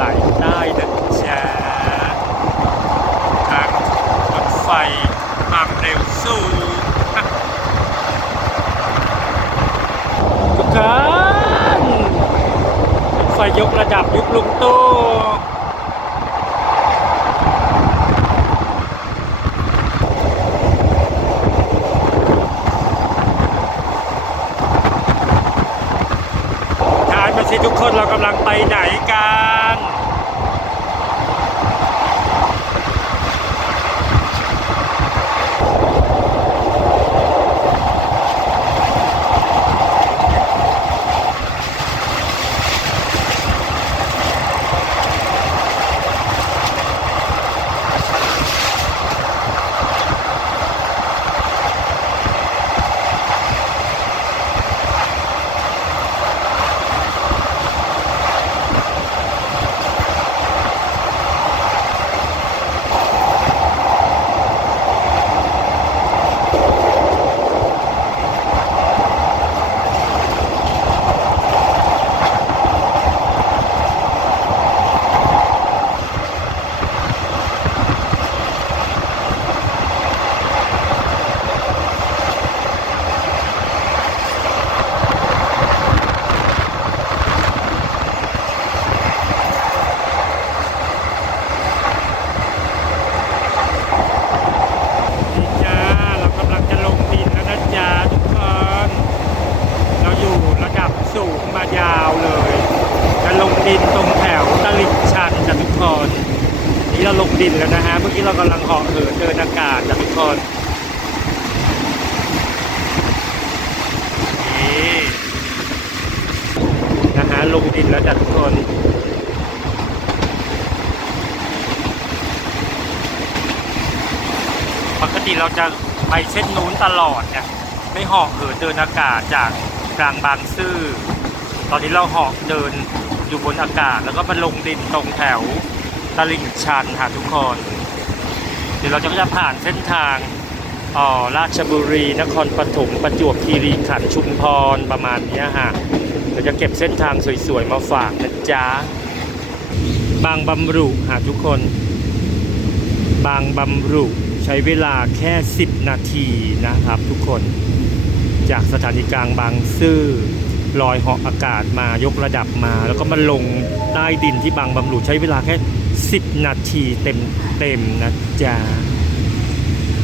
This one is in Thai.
สายได้นะจ๊ะทางรถไฟความเร็วสูงทุกท่านรถไฟยกระดับยุคลุงตู้ทายมา สิทุกคนเรากำลังไปไหนกันจ้าเรากำลังจะลงดินแล้วนะจ๊ะทุกคน เราอยู่ระดับสูงมายาวเลย จะลงดินตรงแถวตลิ่งชันจ้ะทุกคน นี่เรา ลงดินแล้วนะฮะ เมื่อกี้เรากำลังเหาะเหินเดินอากาศจ้ะทุกคนนี่นะฮะลงดินแล้วจ้ะทุกคนปกติเราจะไปเส้นนู้นตลอดเนี่ยไม่เหาะเหินเดินอากาศจากกลางบางซื่อ ตอนนี้เราเหาะเดินอยู่บนอากาศแล้วก็มาลงดินตรงแถว ตลิ่งชันค่ะทุกคน เดี๋ยวเราจะผ่านเส้นทางอ๋อราชบุรี นครปฐมประจวบคีรีขันธ์ชุมพรประมาณนี้ฮะเดี๋ยวจะเก็บเส้นทางสวยๆมาฝากนะจ๊ะบางบำรุหาทุกคน บางบำรุใช้เวลาแค่ 10 นาทีนะครับทุกคน จากสถานีกลางบางซื่อลอยเหาะอากาศมายกระดับมา แล้วก็มาลงใต้ดินที่บางบำรุใช้เวลาแค่ 10 นาทีเต็มเต็มๆนะจ๊ะ